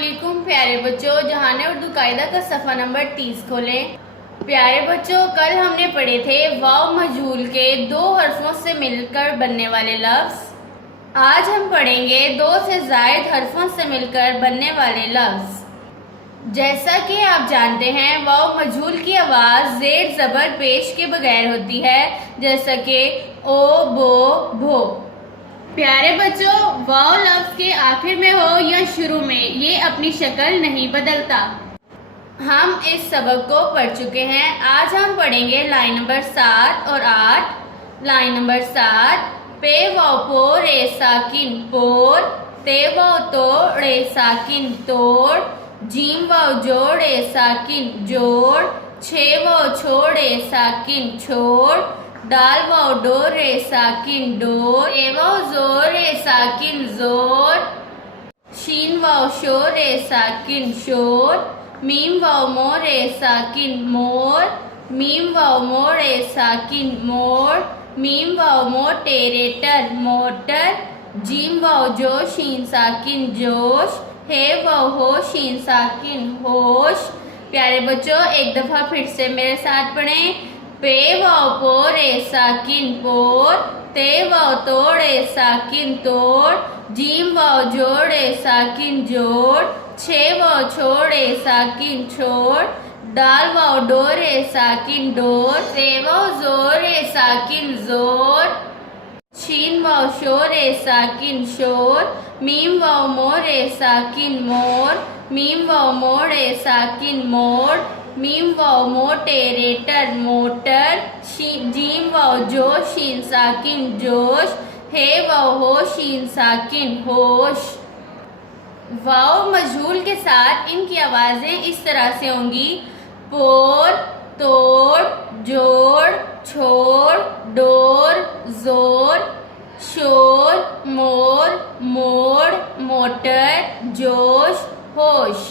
अस्सलामुअलैकुम प्यारे बच्चों, जहाने उर्दू कायदा का सफ़ा नंबर 30 खोलें। प्यारे बच्चों, कल हमने पढ़े थे वाव मजहूल के दो हरफों से मिलकर बनने वाले लफ्ज़। आज हम पढ़ेंगे दो से ज़ायद हरफों से मिलकर बनने वाले लफ्ज़। जैसा कि आप जानते हैं, वाव मजहूल की आवाज़ ज़ेर ज़बर पेश के बगैर होती है, जैसा कि ओ, बो, भो। प्यारे बच्चों, वाव लफ्ज़ के आखिर में हो या शुरू में, ये अपनी शक्ल नहीं बदलता। हम इस सबक को पढ़ चुके हैं। आज हम पढ़ेंगे लाइन नंबर 7 और 8। लाइन नंबर 7, पे वाव पो रे साकिन पोर, ते वाव तो रे साकिन तोड़, जीम वाव जोड़ रे साकिन जोड़, छे वाव छोड़ रे साकिन छोड़, दाल वाव डोर रे साकिन डोर, ए वाव जोर रे साकिन जोर, शीन वाव शोर रे साकिन शोर, मीम वाव मोर रे साकिन मोर, मीम वाव मोर रे साकिन मोर, मीम वाव मोटे रे टर मोटर, जीम वाव जो शीन साकिन जोश, हे वाव हो शीन साकिन होश। प्यारे बच्चों, एक दफा फिर से मेरे साथ पढ़ें। पे वाव पो रे साकिन पोर, ते वाव तोड़ रे साकिन तोड़, जीम वाव जोड़ रे साकिन जोड़, छे वाव छोड़ रे साकिन छोड़, दाल वाव डोर रे साकिन डोर, ते वाव जोर रे साकिन जोर, शीन वाव शोर रे साकिन शोर, मीम वाव मोर रे साकिन मोर, मीम वाव मोड़ रे साकिन मोड़, मीम वाव मोटे रे टर मोटर, जीम वाव जो शीन साकिन जोश, हे वाव हो शीन साकिन होश। वाव मजहूल के साथ इनकी आवाज़ें इस तरह से होंगी: पोर, तोड़, जोड़, छोड़, डोर, जोर, शोर, मोर, मोड़, मोटर, जोश, होश।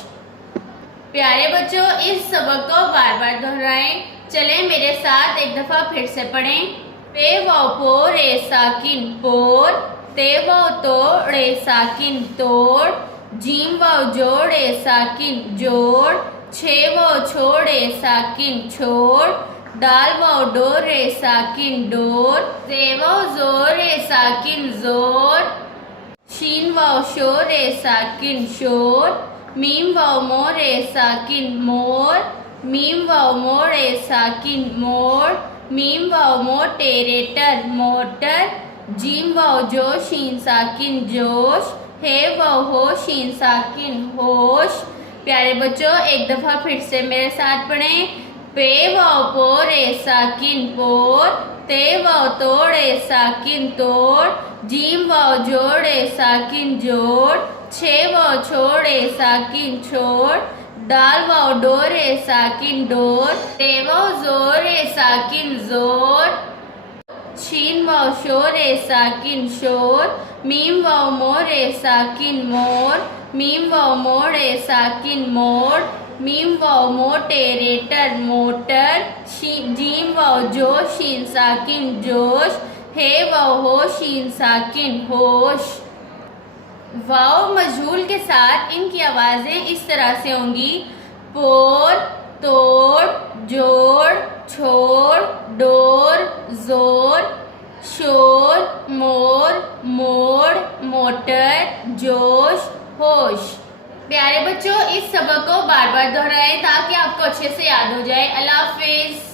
प्यारे बच्चों, इस सबक को बार बार दोहराएं। चलें मेरे साथ एक दफ़ा फिर से पढ़ें। पे वाव पो रे साकिन पोर, ते वाव तो रे साकिन तोड़, जीम वाव जोड़ रे साकिन जोड़, छे वाव छोड़ रे साकिन छोड़, दाल वाव डोर रे साकिन डोर, जे वाव जोर रे साकिन जोर, शीन वाव शोर रे साकिन शोर, मीम वाव मोर रे साकिन मोर, मीम वाव मोड़ रे साकिन मोड़, मीम वाव मोटे रे टर मोटर, जीम वाव जो शीन साकिन जोश, हे वाव हो शीन साकिन होश। प्यारे बच्चों, एक दफ़ा फिर से मेरे साथ पढ़ें। पे वाव पो रे साकिन पोर, ते वाव तोड़ रे साकिन तोड़, जीम वाव जोड़ रे साकिन जोड़, छे वाव छोड़ रे साकिन छोड़, दाल वाव डोर रे साकिन डोर, ते वाव जोर रे साकिन जोर, शीन वाव शोर रे साकिन शोर, मीम वाव मोर रे साकिन मोर, मीम वाव मोड़ रे साकिन मोड़, मीम वाव मोटे रे टर मोटर, जीम वाव जो शीन साकिन जोश, हे वाव हो शीन साकिन होश। वाव मजहूल के साथ इनकी आवाज़ें इस तरह से होंगी: पोर, तोड़, जोड़, छोड़, डोर, जोर, शोर, मोर, मोड़, मोटर, जोश, होश। प्यारे बच्चों, इस सबक को बार बार दोहराएं ताकि आपको अच्छे से याद हो जाए। अल्लाह हाफिज़।